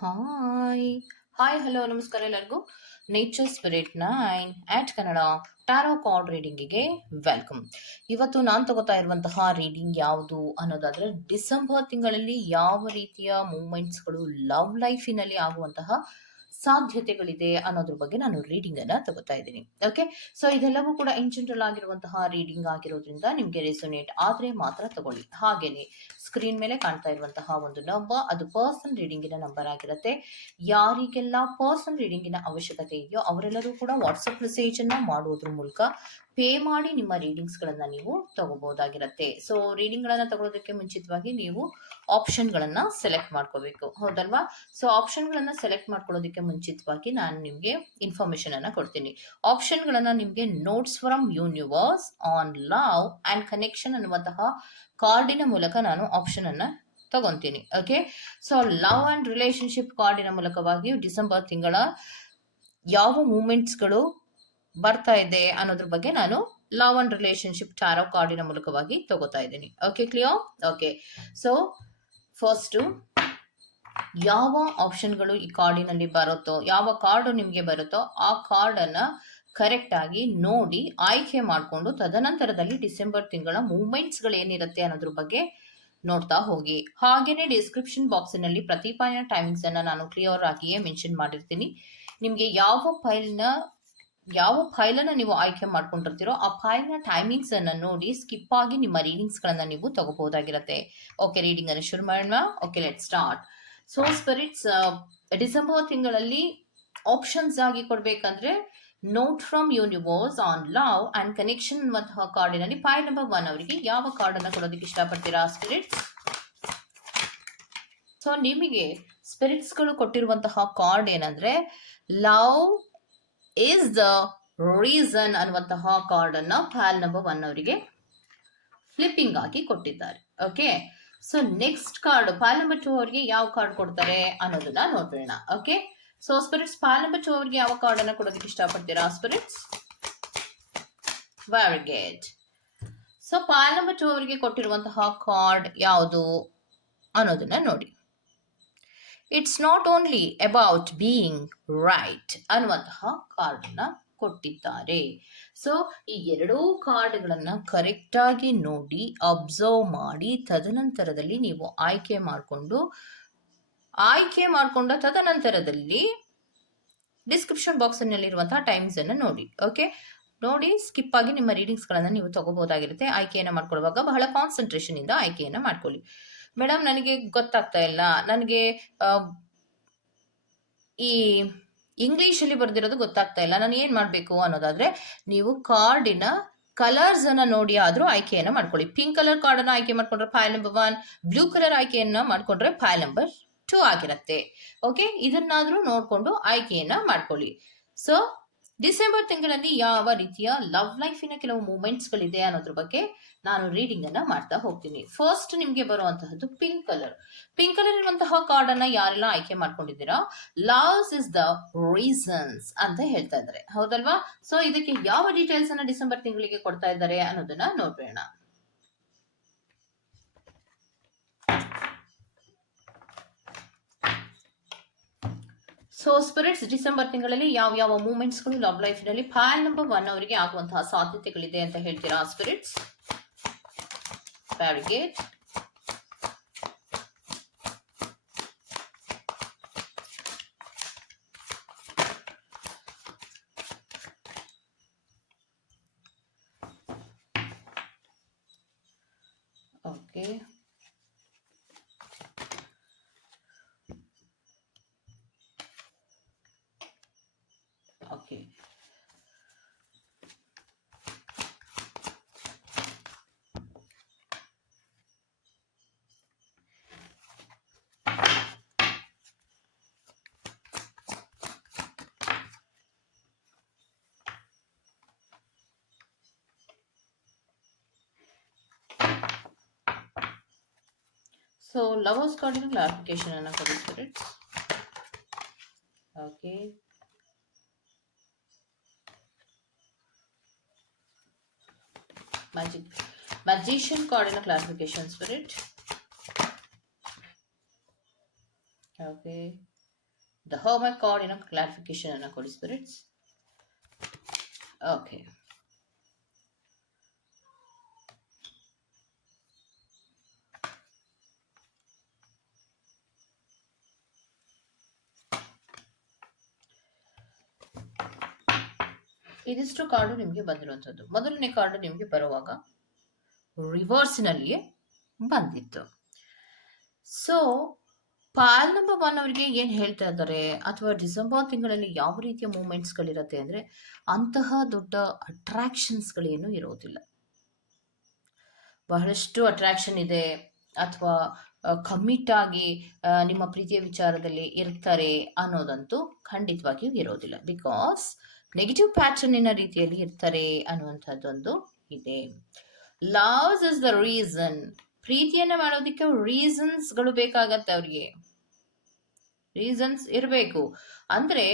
Hi hi hello ನಮಸ್ಕಾರ ಎಲ್ಲರಿಗೂ. Nature spirit nine ಆಟ್ Kannada tarot card ರೀಡಿಂಗಿಗೆ welcome. ಇವತ್ತು ನಾನು ತಗೋತಾ ಇರುವಂತಹ ರೀಡಿಂಗ್ ಯಾವುದು ಅನ್ನೋದಾದ್ರೆ, ಡಿಸೆಂಬರ್ ತಿಂಗಳಲ್ಲಿ ಯಾವ ರೀತಿಯ ಮೂಮೆಂಟ್ಸ್ಗಳು ಲವ್ ಲೈಫಿನಲ್ಲಿ ಆಗುವಂತಹ ಸಾಧ್ಯತೆಗಳಿದೆ ಅನ್ನೋದ್ರ ಬಗ್ಗೆ ನಾನು ರೀಡಿಂಗ್ ಅನ್ನ ತಗೋತಾ ಇದ್ದೀನಿ. ಓಕೆ, ಸೊ ಇದೆಲ್ಲವೂ ಕೂಡ ಇನ್ ಜನರಲ್ ಆಗಿರುವಂತಹ ರೀಡಿಂಗ್ ಆಗಿರೋದ್ರಿಂದ ನಿಮಗೆ ರೆಸೊನೇಟ್ ಆದ್ರೆ ಮಾತ್ರ ತಗೊಳ್ಳಿ. ಹಾಗೇನೆ ಸ್ಕ್ರೀನ್ ಮೇಲೆ ಕಾಣ್ತಾ ಇರುವಂತಹ ಒಂದು ನಂಬರ್, ಅದು ಪರ್ಸನಲ್ ರೀಡಿಂಗಿನ ನಂಬರ್ ಆಗಿರುತ್ತೆ. ಯಾರಿಗೆಲ್ಲ ಪರ್ಸನಲ್ ರೀಡಿಂಗಿನ ಅವಶ್ಯಕತೆ ಇದೆಯೋ ಅವರೆಲ್ಲರೂ ಕೂಡ ವಾಟ್ಸಪ್ ಮೆಸೇಜ್ ಅನ್ನ ಮಾಡೋದ್ರ ಮೂಲಕ ಪೇ ಮಾಡಿ ನಿಮ್ಮ ರೀಡಿಂಗ್ಸ್ ಗಳನ್ನ ನೀವು ತಗೋಬಹುದಾಗಿರುತ್ತೆ. ಸೊ ರೀಡಿಂಗ್ ಗಳನ್ನ ತಗೊಳ್ಳೋದಕ್ಕೆ ಮುಂಚಿತವಾಗಿ ನೀವು ಆಪ್ಷನ್ ಗಳನ್ನ ಸೆಲೆಕ್ಟ್ ಮಾಡ್ಕೋಬೇಕು, ಹೌದಲ್ವಾ? ಸೊ ಆಪ್ಷನ್ ಗಳನ್ನ ಸೆಲೆಕ್ಟ್ ಮಾಡ್ಕೊಳ್ಳೋದಕ್ಕೆ ಮುಂಚಿತವಾಗಿ ನಾನು ನಿಮ್ಗೆ ಇನ್ಫಾರ್ಮೇಶನ್ ಅನ್ನ ಕೊಡ್ತೀನಿ. ಆಪ್ಷನ್ ಗಳನ್ನ ನಿಮ್ಗೆ notes from universe on love and connection ಅನ್ನುವಂತಹ ಕಾರ್ಡಿನ ಮೂಲಕ ನಾನು ಆಪ್ಷನ್ ಅನ್ನ ತಗೊಂತೀನಿ. Okay, so love and relationship ಕಾರ್ಡಿನ ಮೂಲಕವಾಗಿ ಡಿಸೆಂಬರ್ ತಿಂಗಳ ಯಾವ ಮೂಮೆಂಟ್ಸ್ಗಳು ಬರ್ತಾ ಇದೆ ಅನ್ನೋದ್ರ ಬಗ್ಗೆ ನಾನು ಲವ್ ಅಂಡ್ ರಿಲೇಶನ್ಶಿಪ್ ಟಾರೋ ಕಾರ್ಡಿನ ಮೂಲಕವಾಗಿ ತಗೋತಾ ಇದ್ದೀನಿ. Okay, clear? Okay, so first ಯಾವ ಆಪ್ಷನ್ಗಳು ಈ ಕಾರ್ಡಿನಲ್ಲಿ ಬರುತ್ತೋ, ಯಾವ ಕಾರ್ಡ್ ನಿಮಗೆ ಬರುತ್ತೋ ಆ ಕಾರ್ಡ್ ಅನ್ನ ಕರೆಕ್ಟ್ ಆಗಿ ನೋಡಿ ಆಯ್ಕೆ ಮಾಡಿಕೊಂಡು ತದನಂತರದಲ್ಲಿ ಡಿಸೆಂಬರ್ ತಿಂಗಳ ಮೂವ್ಮೆಂಟ್ಸ್ ಗಳು ಏನಿರುತ್ತೆ ಅನ್ನೋದ್ರ ಬಗ್ಗೆ ನೋಡ್ತಾ ಹೋಗಿ. ಹಾಗೇನೆ ಡಿಸ್ಕ್ರಿಪ್ಷನ್ ಬಾಕ್ಸಿನಲ್ಲಿ ಪ್ರತಿಪಾಯನ ಟೈಮಿಂಗ್ಸ್ ಅನ್ನ ನಾನು ಕ್ಲಿಯರ್ ಆಗಿಯೇ ಮೆನ್ಷನ್ ಮಾಡಿರ್ತೀನಿ. ನಿಮ್ಗೆ ಯಾವ ಫೈಲ್ ಅನ್ನ ನೀವು ಆಯ್ಕೆ ಮಾಡ್ಕೊಂಡಿರ್ತೀರೋ ಆ ಫೈಲ್ ನ ಟೈಮಿಂಗ್ಸ್ ಅನ್ನ ನೋಡಿ ಸ್ಕಿಪ್ ಆಗಿ ನಿಮ್ಮ ರೀಡಿಂಗ್ಸ್ ಗಳನ್ನ ನೀವು ತಗೋಬಹುದಾಗಿರುತ್ತೆ. ಓಕೆ, ರೀಡಿಂಗ್ ಅನ್ನು ಶುರು ಮಾಡೋಣ. Okay, let start. So spirits, December ತಿಂಗಳಲ್ಲಿ ಆಪ್ಷನ್ಸ್ ಆಗಿ ಕೊಡ್ಬೇಕಂದ್ರೆ note from universe on love and connection ಅನ್ನುವಂತಹ ಕಾರ್ಡಿನಲ್ಲಿ ಪಾಯಿಂಟ್ ನಂಬರ್ 1 ಅವರಿಗೆ ಯಾವ ಕಾರ್ಡ್ ಅನ್ನ ಕೊಡೋದಕ್ಕೆ ಇಷ್ಟಪಡ್ತೀರಾ ಸ್ಪಿರಿಟ್ಸ್? ಸೊ ನಿಮಗೆ ಸ್ಪಿರಿಟ್ಸ್ ಗಳು ಕೊಟ್ಟಿರುವಂತಹ ಕಾರ್ಡ್ ಏನಂದ್ರೆ ಲವ್ ಇಸ್ ದ ರೀಸನ್ ಅನ್ನುವಂತಹ ಕಾರ್ಡ್ ಅನ್ನ ಪ್ಯಾಲ್ ನಂಬರ್ 1 ಅವರಿಗೆ ಫ್ಲಿಪ್ಪಿಂಗ್ ಆಗಿ ಕೊಟ್ಟಿದ್ದಾರೆ. Okay, so next card pile number 2 ಅವರಿಗೆ ಯಾವ ಕಾರ್ಡ್ ಕೊಡ್ತಾರೆ ಅನ್ನೋದನ್ನ ನೋಡೋಣ. Okay, so spirits pile number 2 ಅವರಿಗೆ ಯಾವ ಕಾರ್ಡ್ ಅನ್ನ ಕೊಡೋದಕ್ಕೆ ಇಷ್ಟಪಡ್ತೀರಾ spirits? Very good. So pile number 2 ಅವರಿಗೆ ಕೊಟ್ಟಿರುವಂತಹ ಕಾರ್ಡ್ ಯಾವುದು ಅನ್ನೋದನ್ನ ನೋಡಿ. It's not only about being right ಅನ್ನುವಂತಹ ಕಾರ್ಡ್ ಅನ್ನ ಕೊಟ್ಟಿದ್ದಾರೆ. ಸೊ ಈ ಎರಡೂ ಕಾರ್ಡ್ಗಳನ್ನ ಕರೆಕ್ಟ್ ಆಗಿ ನೋಡಿ ಅಬ್ಸರ್ವ್ ಮಾಡಿ ತದನಂತರದಲ್ಲಿ ನೀವು ಆಯ್ಕೆ ಮಾಡಿಕೊಂಡ ತದನಂತರದಲ್ಲಿ ಡಿಸ್ಕ್ರಿಪ್ಷನ್ ಬಾಕ್ಸ್ ನಲ್ಲಿರುವಂತಹ ಟೈಮ್ಸ್ ಅನ್ನು ನೋಡಿ. ಓಕೆ, ನೋಡಿ ಸ್ಕಿಪ್ ಆಗಿ ನಿಮ್ಮ ರೀಡಿಂಗ್ಸ್ ಗಳನ್ನ ನೀವು ತಗೋಬಹುದಾಗಿರುತ್ತೆ. ಆಯ್ಕೆಯನ್ನ ಮಾಡ್ಕೊಳ್ಳುವಾಗ ಬಹಳ ಕಾನ್ಸಂಟ್ರೇಷನ್ ಇಂದ ಆಯ್ಕೆಯನ್ನ ಮಾಡ್ಕೊಳ್ಳಿ. ಮೇಡಮ್, ನನಗೆ ಗೊತ್ತಾಗ್ತಾ ಇಲ್ಲ, ನನಗೆ ಈ ಇಂಗ್ಲಿಷ್ ಅಲ್ಲಿ ಬರ್ದಿರೋದು ಗೊತ್ತಾಗ್ತಾ ಇಲ್ಲ, ನಾನು ಏನ್ ಮಾಡ್ಬೇಕು ಅನ್ನೋದಾದ್ರೆ ನೀವು ಕಾರ್ಡಿನ ಕಲರ್ಸ್ ಅನ್ನ ನೋಡಿ ಆದ್ರೂ ಆಯ್ಕೆಯನ್ನ ಮಾಡ್ಕೊಳ್ಳಿ. ಪಿಂಕ್ ಕಲರ್ ಕಾರ್ಡ್ ಅನ್ನ ಆಯ್ಕೆ ಮಾಡ್ಕೊಂಡ್ರೆ ಫೈಲ್ ನಂಬರ್ 1, ಬ್ಲೂ ಕಲರ್ ಆಯ್ಕೆಯನ್ನ ಮಾಡ್ಕೊಂಡ್ರೆ ಫೈಲ್ ನಂಬರ್ 2 ಆಗಿರುತ್ತೆ. ಓಕೆ, ಇದನ್ನಾದ್ರೂ ನೋಡ್ಕೊಂಡು ಆಯ್ಕೆಯನ್ನ ಮಾಡ್ಕೊಳ್ಳಿ. ಸೊ ಡಿಸೆಂಬರ್ ತಿಂಗಳಲ್ಲಿ ಯಾವ ರೀತಿಯ ಲವ್ ಲೈಫಿನ ಕೆಲವು ಮೂಮೆಂಟ್ಸ್ ಗಳಿದೆ ಅನ್ನೋದ್ರ ಬಗ್ಗೆ ನಾನು ರೀಡಿಂಗ್ ಅನ್ನ ಮಾಡ್ತಾ ಹೋಗ್ತೀನಿ. ಫಸ್ಟ್ ನಿಮ್ಗೆ ಬರುವಂತಹದ್ದು ಪಿಂಕ್ ಕಲರ್. ಪಿಂಕ್ ಕಲರ್ ಇರುವಂತಹ ಕಾರ್ಡ್ ಅನ್ನ ಯಾರೆಲ್ಲ ಆಯ್ಕೆ ಮಾಡ್ಕೊಂಡಿದ್ದೀರಾ, ಲವ್ಸ್ ಇಸ್ ದ ರೀಸನ್ಸ್ ಅಂತ ಹೇಳ್ತಾ ಇದ್ದಾರೆ, ಹೌದಲ್ವಾ? ಸೊ ಇದಕ್ಕೆ ಯಾವ ಡೀಟೇಲ್ಸ್ ಅನ್ನ ಡಿಸೆಂಬರ್ ತಿಂಗಳಿಗೆ ಕೊಡ್ತಾ ಇದ್ದಾರೆ ಅನ್ನೋದನ್ನ ನೋಡೋಣ. ಸೊ ಸ್ಪಿರಿಟ್ಸ್ ಡಿಸೆಂಬರ್ ತಿಂಗಳಲ್ಲಿ ಯಾವ ಮೂವ್ಮೆಂಟ್ಸ್ಗಳು ಲವ್ ಲೈಫ್ ನಲ್ಲಿ ಫೈಲ್ ನಂಬರ್ 1 ಅವರಿಗೆ ಆಗುವಂತಹ ಸಾಧ್ಯತೆಗಳಿದೆ ಅಂತ ಹೇಳ್ತೀರಾ spirits? Very good. Okay, okay, so lovers ಕಾರ್ಡಿನ ಕ್ಲಾರಿಫಿಕೇಶನ್ ಅನ್ನ ಕೊಡಿ ಸ್ಪಿರಿಟ್ಸ್. ಓಕೆ, ಮ್ಯಾಜಿಷಿಯನ್ ಕಾರ್ಡಿನ classification spirit. Okay, the hermit card ಏನೋ ಕ್ಲಾರಿಫಿಕೇಶನ್ ಅನ್ನ ಕೊಡಿ ಸ್ಪಿರಿಟ್ಸ್. ಓಕೆ, ಇದಿಷ್ಟು ಕಾರ್ಡು ನಿಮಗೆ ಬಂದಿರುವಂಥದ್ದು. ಮೊದಲನೇ ಕಾರ್ಡು ನಿಮಗೆ ಬರುವಾಗ ರಿವರ್ಸ್ನಲ್ಲಿಯೇ ಬಂದಿತ್ತು. ಸೊ ಪಾಲ್ ನಂಬರ್ 1 ಅವರಿಗೆ ಏನು ಹೇಳ್ತಾ ಇದ್ದಾರೆ, ಅಥವಾ ಡಿಸೆಂಬರ್ ತಿಂಗಳಲ್ಲಿ ಯಾವ ರೀತಿಯ ಮೂಮೆಂಟ್ಸ್ಗಳಿರುತ್ತೆ ಅಂದರೆ, ಅಂತಹ ದೊಡ್ಡ ಅಟ್ರಾಕ್ಷನ್ಸ್ಗಳೇನು ಇರೋದಿಲ್ಲ. ಬಹಳಷ್ಟು ಅಟ್ರಾಕ್ಷನ್ ಇದೆ, ಅಥವಾ ಕಮಿಟ್ ಆಗಿ ನಿಮ್ಮ ಪ್ರೀತಿಯ ವಿಚಾರದಲ್ಲಿ ಇರ್ತಾರೆ ಅನ್ನೋದಂತೂ ಖಂಡಿತವಾಗಿಯೂ ಇರೋದಿಲ್ಲ. ಬಿಕಾಸ್ ನೆಗೆಟಿವ್ ಪ್ಯಾಟರ್ನಿನ ರೀತಿಯಲ್ಲಿ ಇರ್ತಾರೆ ಅನ್ನುವಂಥದ್ದೊಂದು ಇದೆ. Loves is the reason. ಪ್ರೀತಿಯನ್ನ ಮಾಡೋದಕ್ಕೆ ರೀಸನ್ಸ್ಗಳು ಬೇಕಾಗತ್ತೆ. ಅವ್ರಿಗೆ ರೀಸನ್ಸ್ ಇರಬೇಕು. ಅಂದ್ರೆ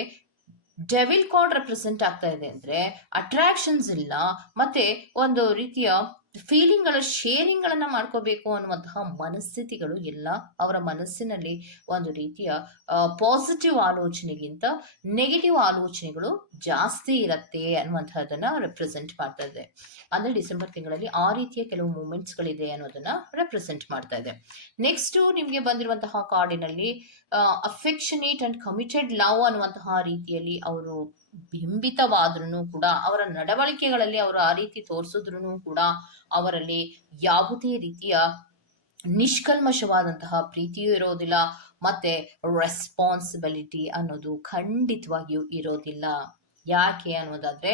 ಡೆವಿಲ್ ಕಾರ್ಡ್ ರೆಪ್ರೆಸೆಂಟ್ ಆಗ್ತಾ ಇದೆ ಅಂದ್ರೆ ಅಟ್ರಾಕ್ಷನ್ಸ್ ಇಲ್ಲ, ಮತ್ತೆ ಒಂದು ರೀತಿಯ ಫೀಲಿಂಗ್ಗಳ ಶೇರಿಂಗ್ ಗಳನ್ನ ಮಾಡ್ಕೋಬೇಕು ಅನ್ನುವಂತಹ ಮನಸ್ಥಿತಿಗಳು ಇಲ್ಲ. ಅವರ ಮನಸ್ಸಿನಲ್ಲಿ ಒಂದು ರೀತಿಯ ಪಾಸಿಟಿವ್ ಆಲೋಚನೆಗಿಂತ ನೆಗೆಟಿವ್ ಆಲೋಚನೆಗಳು ಜಾಸ್ತಿ ಇರತ್ತೆ ಅನ್ನುವಂತಹದನ್ನ ರೆಪ್ರೆಸೆಂಟ್ ಮಾಡ್ತಾ ಇದೆ. ಅಂದ್ರೆ ಡಿಸೆಂಬರ್ ತಿಂಗಳಲ್ಲಿ ಆ ರೀತಿಯ ಕೆಲವು ಮೂಮೆಂಟ್ಸ್ ಗಳಿದೆ ಅನ್ನೋದನ್ನ ರೆಪ್ರೆಸೆಂಟ್ ಮಾಡ್ತಾ ಇದೆ. ನೆಕ್ಸ್ಟ್ ನಿಮ್ಗೆ ಬಂದಿರುವಂತಹ ಕಾರ್ಡಿನಲ್ಲಿ ಅಫೆಕ್ಷನೇಟ್ ಅಂಡ್ ಕಮಿಟೆಡ್ ಲವ್ ಅನ್ನುವಂತಹ ರೀತಿಯಲ್ಲಿ ಅವರು ಬಿಂಬಿತವಾದ್ರೂ ಕೂಡ, ಅವರ ನಡವಳಿಕೆಗಳಲ್ಲಿ ಅವರು ಆ ರೀತಿ ತೋರಿಸಿದ್ರು ಕೂಡ ಅವರಲ್ಲಿ ಯಾವುದೇ ರೀತಿಯ ನಿಷ್ಕಲ್ಮಶವಾದಂತಹ ಪ್ರೀತಿಯೂ ಇರೋದಿಲ್ಲ, ಮತ್ತೆ ರೆಸ್ಪಾನ್ಸಿಬಿಲಿಟಿ ಅನ್ನೋದು ಖಂಡಿತವಾಗಿಯೂ ಇರೋದಿಲ್ಲ. ಯಾಕೆ ಅನ್ನೋದಾದ್ರೆ,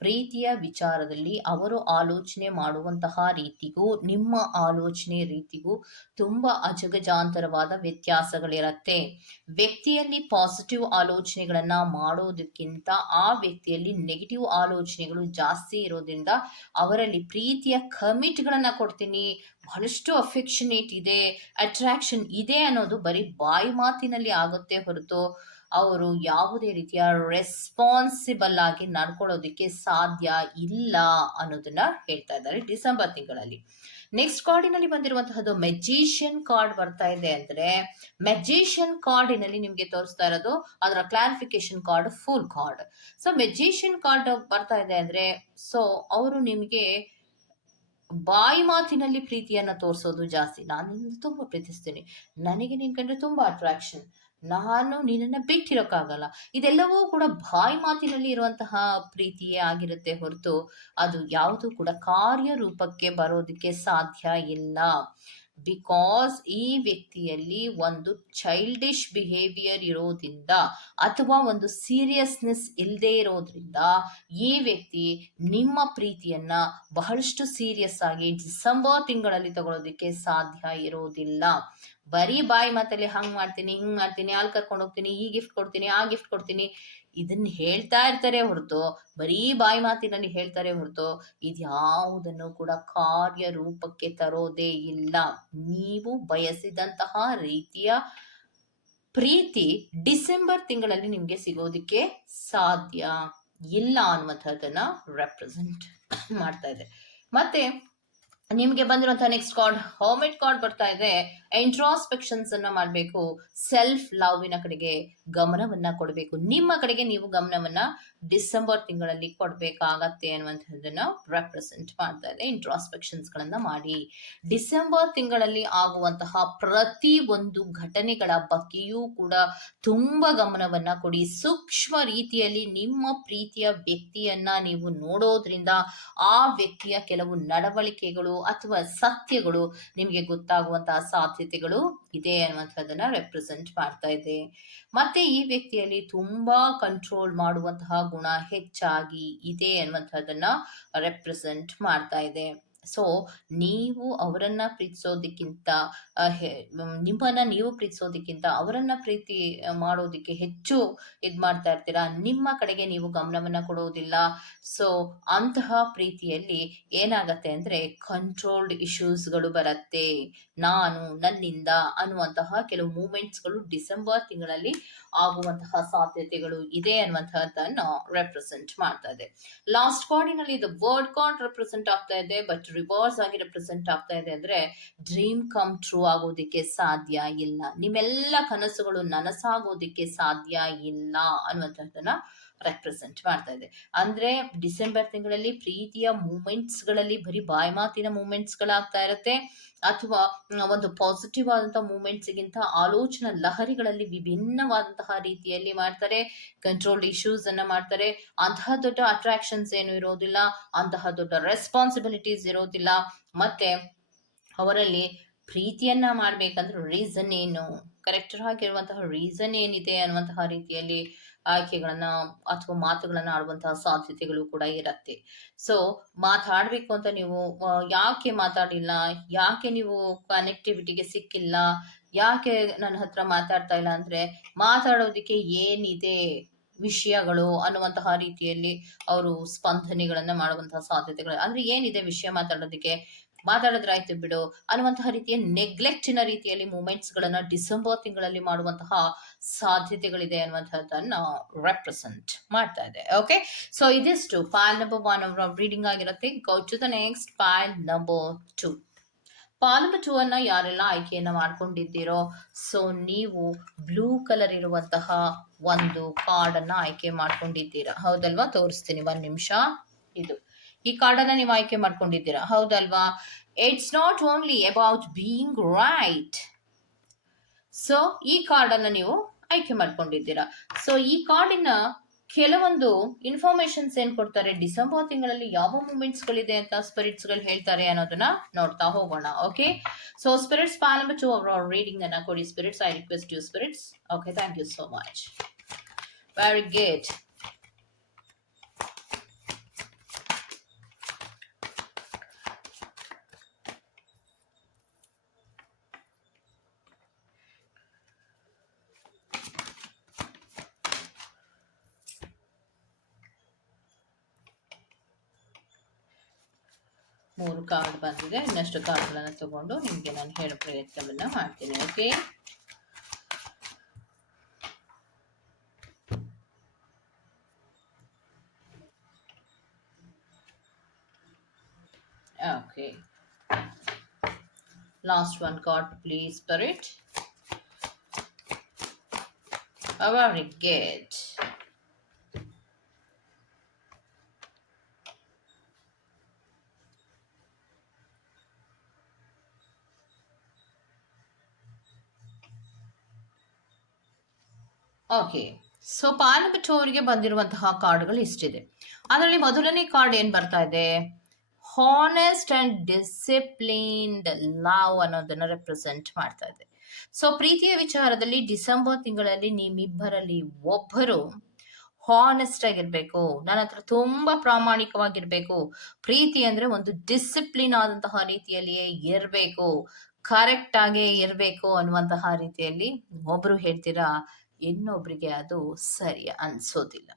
ಪ್ರೀತಿಯ ವಿಚಾರದಲ್ಲಿ ಅವರು ಆಲೋಚನೆ ಮಾಡುವಂತಹ ರೀತಿಗೂ ನಿಮ್ಮ ಆಲೋಚನೆ ರೀತಿಗೂ ತುಂಬಾ ಅಜಗಜಾಂತರವಾದ ವ್ಯತ್ಯಾಸಗಳಿರತ್ತೆ. ವ್ಯಕ್ತಿಯಲ್ಲಿ ಪಾಸಿಟಿವ್ ಆಲೋಚನೆಗಳನ್ನ ಮಾಡೋದಕ್ಕಿಂತ ಆ ವ್ಯಕ್ತಿಯಲ್ಲಿ ನೆಗೆಟಿವ್ ಆಲೋಚನೆಗಳು ಜಾಸ್ತಿ ಇರೋದ್ರಿಂದ ಅವರಲ್ಲಿ ಪ್ರೀತಿಯ ಕಮಿಟ್ಗಳನ್ನ ಕೊಡ್ತೀನಿ, ಬಹಳಷ್ಟು ಅಫೆಕ್ಷನೇಟ್ ಇದೆ, ಅಟ್ರಾಕ್ಷನ್ ಇದೆ ಅನ್ನೋದು ಬರೀ ಬಾಯಿ ಮಾತಿನಲ್ಲಿ ಆಗುತ್ತೆ ಹೊರತು ಅವರು ಯಾವುದೇ ರೀತಿಯ ರೆಸ್ಪಾನ್ಸಿಬಲ್ ಆಗಿ ನಡ್ಕೊಳ್ಳೋದಕ್ಕೆ ಸಾಧ್ಯ ಇಲ್ಲ ಅನ್ನೋದನ್ನ ಹೇಳ್ತಾ ಇದ್ದಾರೆ ಡಿಸೆಂಬರ್ ತಿಂಗಳಲ್ಲಿ. ನೆಕ್ಸ್ಟ್ ಕಾರ್ಡಿನಲ್ಲಿ ಬಂದಿರುವಂತಹದ್ದು ಮೆಜಿಷಿಯನ್ ಕಾರ್ಡ್ ಬರ್ತಾ ಇದೆ. ಅಂದ್ರೆ ಮೆಜಿಷಿಯನ್ ಕಾರ್ಡಿನಲ್ಲಿ ನಿಮ್ಗೆ ತೋರಿಸ್ತಾ ಇರೋದು ಅದರ clarification card, full card. So magician card ಬರ್ತಾ ಇದೆ ಅಂದ್ರೆ, ಸೊ ಅವರು ನಿಮಗೆ ಬಾಯಿ ಮಾತಿನಲ್ಲಿ ಪ್ರೀತಿಯನ್ನ ತೋರಿಸೋದು ಜಾಸ್ತಿ. ನಾನು ನಿನ್ನ ತುಂಬಾ ಪ್ರೀತಿಸ್ತೀನಿ, ನನಗೆ ನಿನ್ ಕಂಡ್ರೆ ತುಂಬಾ ಅಟ್ರಾಕ್ಷನ್, ನಾನು ನಿನ್ನನ್ನ ಬಿಟ್ಟಿರೋಕ್ಕಾಗಲ್ಲ, ಇದೆಲ್ಲವೂ ಕೂಡ ಬಾಯಿ ಮಾತಿನಲ್ಲಿ ಇರುವಂತಹ ಪ್ರೀತಿಯೇ ಆಗಿರುತ್ತೆ ಹೊರತು ಅದು ಯಾವುದು ಕೂಡ ಕಾರ್ಯರೂಪಕ್ಕೆ ಬರೋದಕ್ಕೆ ಸಾಧ್ಯ ಇಲ್ಲ. ಬಿಕಾಸ್ ಈ ವ್ಯಕ್ತಿಯಲ್ಲಿ ಒಂದು ಚೈಲ್ಡಿಶ್ ಬಿಹೇವಿಯರ್ ಇರೋದ್ರಿಂದ ಅಥವಾ ಒಂದು ಸೀರಿಯಸ್ನೆಸ್ ಇಲ್ಲದೆ ಇರೋದ್ರಿಂದ ಈ ವ್ಯಕ್ತಿ ನಿಮ್ಮ ಪ್ರೀತಿಯನ್ನ ಬಹಳಷ್ಟು ಸೀರಿಯಸ್ ಆಗಿ ಡಿಸೆಂಬರ್ ತಿಂಗಳಲ್ಲಿ ತಗೊಳ್ಳೋದಕ್ಕೆ ಸಾಧ್ಯ ಇರೋದಿಲ್ಲ. ಬರೀ ಬಾಯಿ ಮಾತಲ್ಲಿ ಹಂಗ್ ಮಾಡ್ತೀನಿ, ಹಿಂಗ್ ಮಾಡ್ತೀನಿ, ಅಲ್ಲಿ ಕರ್ಕೊಂಡು ಹೋಗ್ತೀನಿ, ಈ ಗಿಫ್ಟ್ ಕೊಡ್ತೀನಿ, ಆ ಗಿಫ್ಟ್ ಕೊಡ್ತೀನಿ, ಇದನ್ನ ಹೇಳ್ತಾ ಇರ್ತಾರೆ ಹೊರತು, ಬರೀ ಬಾಯಿ ಮಾತಿನಲ್ಲಿ ಹೇಳ್ತಾರೆ ಹೊರತು ಇದ್ಯಾವುದನ್ನು ಕೂಡ ಕಾರ್ಯರೂಪಕ್ಕೆ ತರೋದೇ ಇಲ್ಲ. ನೀವು ಬಯಸಿದಂತಹ ರೀತಿಯ ಪ್ರೀತಿ ಡಿಸೆಂಬರ್ ತಿಂಗಳಲ್ಲಿ ನಿಮ್ಗೆ ಸಿಗೋದಿಕ್ಕೆ ಸಾಧ್ಯ ಇಲ್ಲ ಅನ್ನುವಂಥದ್ದನ್ನ ರೆಪ್ರೆಸೆಂಟ್ ಮಾಡ್ತಾ ಇದೆ. ಮತ್ತೆ ನಿಮ್ಗೆ ಬಂದಿರುವಂತಹ ನೆಕ್ಸ್ಟ್ ಕಾರ್ಡ್ ಹರ್ಮಿಟ್ ಕಾರ್ಡ್ ಬರ್ತಾ ಇದೆ. ಇಂಟ್ರಾಸ್ಪೆಕ್ಷನ್ಸ್ ಅನ್ನ ಮಾಡಬೇಕು, ಸೆಲ್ಫ್ ಲವ್ವಿನ ಕಡೆಗೆ ಗಮನವನ್ನ ಕೊಡಬೇಕು, ನಿಮ್ಮ ಕಡೆಗೆ ನೀವು ಗಮನವನ್ನ ಡಿಸೆಂಬರ್ ತಿಂಗಳಲ್ಲಿ ಕೊಡ್ಬೇಕಾಗತ್ತೆ ಅನ್ನುವಂಥದ್ದನ್ನ ರೆಪ್ರೆಸೆಂಟ್ ಮಾಡ್ತಾ ಇದೆ. ಇಂಟ್ರಾಸ್ಪೆಕ್ಷನ್ಸ್ ಗಳನ್ನ ಮಾಡಿ ಡಿಸೆಂಬರ್ ತಿಂಗಳಲ್ಲಿ ಆಗುವಂತಹ ಪ್ರತಿ ಒಂದು ಘಟನೆಗಳ ಬಗ್ಗೆಯೂ ಕೂಡ ತುಂಬಾ ಗಮನವನ್ನ ಕೊಡಿ. ಸೂಕ್ಷ್ಮ ರೀತಿಯಲ್ಲಿ ನಿಮ್ಮ ಪ್ರೀತಿಯ ವ್ಯಕ್ತಿಯನ್ನ ನೀವು ನೋಡೋದ್ರಿಂದ ಆ ವ್ಯಕ್ತಿಯ ಕೆಲವು ನಡವಳಿಕೆಗಳು ಅಥವಾ ಸತ್ಯಗಳು ನಿಮಗೆ ಗೊತ್ತಾಗುವಂತಹ ಸಾಧ್ಯತೆಗಳು ಇದೆ ಅನ್ನುವಂಥದ್ದನ್ನ ರೆಪ್ರೆಸೆಂಟ್ ಮಾಡ್ತಾ ಇದೆ. ಮತ್ತೆ ಈ ವ್ಯಕ್ತಿಯಲ್ಲಿ ತುಂಬಾ ಕಂಟ್ರೋಲ್ ಮಾಡುವಂತಹ ಗುಣ ಹೆಚ್ಚಾಗಿ ಇದೆ ಅನ್ನುವಂಥದ್ದನ್ನ ರೆಪ್ರೆಸೆಂಟ್ ಮಾಡ್ತಾ ಇದೆ. ಸೊ ನೀವು ಅವರನ್ನ ಪ್ರೀತಿಸೋದಕ್ಕಿಂತ ನಿಮ್ಮನ್ನ ನೀವು ಪ್ರೀತಿಸೋದಕ್ಕಿಂತ ಅವರನ್ನ ಪ್ರೀತಿ ಮಾಡೋದಕ್ಕೆ ಹೆಚ್ಚು ಇದ್ ಮಾಡ್ತಾ ಇರ್ತೀರಾ, ನಿಮ್ಮ ಕಡೆಗೆ ನೀವು ಗಮನವನ್ನ ಕೊಡೋದಿಲ್ಲ. ಸೊ ಅಂತಹ ಪ್ರೀತಿಯಲ್ಲಿ ಏನಾಗತ್ತೆ ಅಂದ್ರೆ ಕಂಟ್ರೋಲ್ಡ್ ಇಶ್ಯೂಸ್ಗಳು ಬರತ್ತೆ, ನಾನು ನನ್ನಿಂದ ಅನ್ನುವಂತಹ ಕೆಲವು ಮೂಮೆಂಟ್ಸ್ಗಳು ಡಿಸೆಂಬರ್ ತಿಂಗಳಲ್ಲಿ ಆಗುವಂತಹ ಸಾಧ್ಯತೆಗಳು ಇದೆ ಅನ್ನುವಂತಹದ್ದನ್ನು ರೆಪ್ರೆಸೆಂಟ್ ಮಾಡ್ತಾ ಇದೆ. ಲಾಸ್ಟ್ ಕಾರ್ಡಿನಲ್ಲಿ ಇದು ವರ್ಡ್ ಕಾರ್ಡ್ ರೆಪ್ರೆಸೆಂಟ್ ಆಗ್ತಾ ಇದೆ, ಬಟ್ ರಿವರ್ಸ್ ಆಗಿ ರೆಪ್ರೆಸೆಂಟ್ ಆಗ್ತಾ ಇದೆ ಅಂದ್ರೆ ಡ್ರೀಮ್ ಕಮ್ ಟ್ರೂ ಆಗೋದಿಕ್ಕೆ ಸಾಧ್ಯ ಇಲ್ಲ, ನಿಮ್ಮೆಲ್ಲ ಕನಸುಗಳು ನನಸಾಗೋದಿಕ್ಕೆ ಸಾಧ್ಯ ಇಲ್ಲ ಅನ್ನುವಂಥದ್ದನ್ನ ರೆಪ್ರೆಸೆಂಟ್ ಮಾಡ್ತಾ ಇದೆ. ಅಂದ್ರೆ ಡಿಸೆಂಬರ್ ತಿಂಗಳಲ್ಲಿ ಪ್ರೀತಿಯ ಮೂಮೆಂಟ್ಸ್ ಗಳಲ್ಲಿ ಬರೀ ಬಾಯಿ ಮಾತಿನ ಮೂಮೆಂಟ್ಸ್ ಗಳಾಗ್ತಾ ಇರುತ್ತೆ, ಅಥವಾ ಒಂದು ಪಾಸಿಟಿವ್ ಆದಂತಹ ಮೂಮೆಂಟ್ಸ್ ಗಿಂತ ಆಲೋಚನಾ ಲಹರಿಗಳಲ್ಲಿ ವಿಭಿನ್ನವಾದಂತಹ ರೀತಿಯಲ್ಲಿ ಮಾಡ್ತಾರೆ. ಕಂಟ್ರೋಲ್ ಇಶ್ಯೂಸ್ ಅನ್ನ ಮಾಡ್ತಾರೆ. ಅಂತಹ ದೊಡ್ಡ ಅಟ್ರಾಕ್ಷನ್ಸ್ ಏನು ಇರೋದಿಲ್ಲ, ಅಂತಹ ದೊಡ್ಡ ರೆಸ್ಪಾನ್ಸಿಬಿಲಿಟೀಸ್ ಇರೋದಿಲ್ಲ. ಮತ್ತೆ ಅವರಲ್ಲಿ ಪ್ರೀತಿಯನ್ನ ಮಾಡ್ಬೇಕಂದ್ರೆ ರೀಸನ್ ಏನು, ಕರೆಕ್ಟ್ ಆಗಿರುವಂತಹ ರೀಸನ್ ಏನಿದೆ ಅನ್ನುವಂತಹ ರೀತಿಯಲ್ಲಿ ಆಯ್ಕೆಗಳನ್ನ ಅಥವಾ ಮಾತುಗಳನ್ನ ಆಡುವಂತಹ ಸಾಧ್ಯತೆಗಳು ಕೂಡ ಇರತ್ತೆ. ಸೊ ಮಾತಾಡ್ಬೇಕು ಅಂತ ನೀವು ಯಾಕೆ ಮಾತಾಡಿಲ್ಲ, ಯಾಕೆ ನೀವು ಕನೆಕ್ಟಿವಿಟಿಗೆ ಸಿಕ್ಕಿಲ್ಲ, ಯಾಕೆ ನನ್ನ ಹತ್ರ ಮಾತಾಡ್ತಾ ಇಲ್ಲ ಅಂದ್ರೆ ಮಾತಾಡೋದಿಕ್ಕೆ ಏನಿದೆ ವಿಷಯಗಳು ಅನ್ನುವಂತಹ ರೀತಿಯಲ್ಲಿ ಅವರು ಸ್ಪಂದನೆಗಳನ್ನ ಮಾಡುವಂತಹ ಸಾಧ್ಯತೆಗಳು, ಅಂದ್ರೆ ಏನಿದೆ ವಿಷಯ ಮಾತಾಡೋದಕ್ಕೆ, ಮಾತಾಡಿದ್ರೆ ಆಯ್ತು ಬಿಡು ಅನ್ನುವಂತಹ ರೀತಿಯ ನೆಗ್ಲೆಕ್ಟಿನ ರೀತಿಯಲ್ಲಿ ಮೂಮೆಂಟ್ಸ್ ಗಳನ್ನ ಡಿಸೆಂಬರ್ ತಿಂಗಳಲ್ಲಿ ಮಾಡುವಂತಹ ಸಾಧ್ಯತೆಗಳಿದೆ ಅನ್ನುವಂಥದ್ದನ್ನ ರೆಪ್ರೆಸೆಂಟ್ ಮಾಡ್ತಾ ಇದೆ. ಓಕೆ, ಸೊ ಇದಿಷ್ಟು ಫೈಲ್ ನಂಬರ್ 1 ರೀಡಿಂಗ್ ಆಗಿರುತ್ತೆ. Go to the next file number 2. File number 2 ಅನ್ನ ಯಾರೆಲ್ಲ ಆಯ್ಕೆಯನ್ನ ಮಾಡ್ಕೊಂಡಿದ್ದೀರೋ, ಸೊ ನೀವು ಬ್ಲೂ ಕಲರ್ ಇರುವಂತಹ ಒಂದು ಕಾರ್ಡ್ ಅನ್ನ ಆಯ್ಕೆ ಮಾಡ್ಕೊಂಡಿದ್ದೀರಾ, ಹೌದಲ್ವಾ? ತೋರಿಸ್ತೀನಿ, 1 ನಿಮಿಷ. ಇದು ಈ ಕಾರ್ಡ್ ಅನ್ನ ನೀವು ಆಯ್ಕೆ ಮಾಡ್ಕೊಂಡಿದ್ದೀರಾ, ಹೌದಲ್ವಾ? It's not only about being right. So ಈ ಕಾರ್ಡ್ ಅನ್ನ ನೀವು ಆಯ್ಕೆ ಮಾಡ್ಕೊಂಡಿದ್ದೀರಾ. ಸೊ ಈ ಕಾರ್ಡಿನ ಕೆಲವೊಂದು ಇನ್ಫಾರ್ಮೇಶನ್ಸ್ ಏನ್ ಕೊಡ್ತಾರೆ, ಡಿಸೆಂಬರ್ ತಿಂಗಳಲ್ಲಿ ಯಾವ ಮೂಮೆಂಟ್ಸ್ ಗಳಿದೆ ಅಂತ ಸ್ಪಿರಿಟ್ಸ್ ಗಳು ಹೇಳ್ತಾರೆ ಅನ್ನೋದನ್ನ ನೋಡ್ತಾ ಹೋಗೋಣ. Okay, so spirits file number 2 ಅವರ ರೀಡಿಂಗ್ ಅನ್ನ ಕೊಡಿ spirits. I request you spirits. Okay, thank you so much. Very good. ಮೂರು ಕಾರ್ಡ್ ಬಂದಿದೆ. ಇನ್ನಷ್ಟು ಕಾರ್ಡ್ಗಳನ್ನು ತಗೊಂಡು ನಿಮಗೆ ನಾನು ಹೇಳೋ ಪ್ರಯತ್ನವನ್ನ ಮಾಡ್ತೀನಿ. Okay, okay, last one card please spirit. Very good. Okay, so file number 2 ಅವರಿಗೆ ಬಂದಿರುವಂತಹ ಕಾರ್ಡ್ಗಳು ಇಷ್ಟಿದೆ. ಅದರಲ್ಲಿ ಮೊದಲನೇ ಕಾರ್ಡ್ ಏನ್ ಬರ್ತಾ ಇದೆ, ಹಾನೆಸ್ಟ್ ಅಂಡ್ ಡಿಸಿಪ್ಲಿನ್ಡ್ ಲವ್ ಅನ್ನೋದನ್ನ ರೆಪ್ರೆಸೆಂಟ್ ಮಾಡ್ತಾ ಇದೆ. ಸೊ ಪ್ರೀತಿಯ ವಿಚಾರದಲ್ಲಿ ಡಿಸೆಂಬರ್ ತಿಂಗಳಲ್ಲಿ ನಿಮ್ಮಿಬ್ಬರಲ್ಲಿ ಒಬ್ಬರು ಹಾನೆಸ್ಟ್ ಆಗಿರ್ಬೇಕು, ನನ್ನ ಹತ್ರ ತುಂಬಾ ಪ್ರಾಮಾಣಿಕವಾಗಿರ್ಬೇಕು. ಪ್ರೀತಿ ಅಂದ್ರೆ ಒಂದು ಡಿಸಿಪ್ಲಿನ್ ಆದಂತಹ ರೀತಿಯಲ್ಲಿಯೇ ಇರಬೇಕು, ಕರೆಕ್ಟ್ ಆಗೇ ಇರಬೇಕು ಅನ್ನುವಂತಹ ರೀತಿಯಲ್ಲಿ ಒಬ್ರು ಹೇಳ್ತೀರಾ, ಇನ್ನೊಬ್ರಿಗೆ ಅದು ಸರಿ ಅನ್ಸೋದಿಲ್ಲ.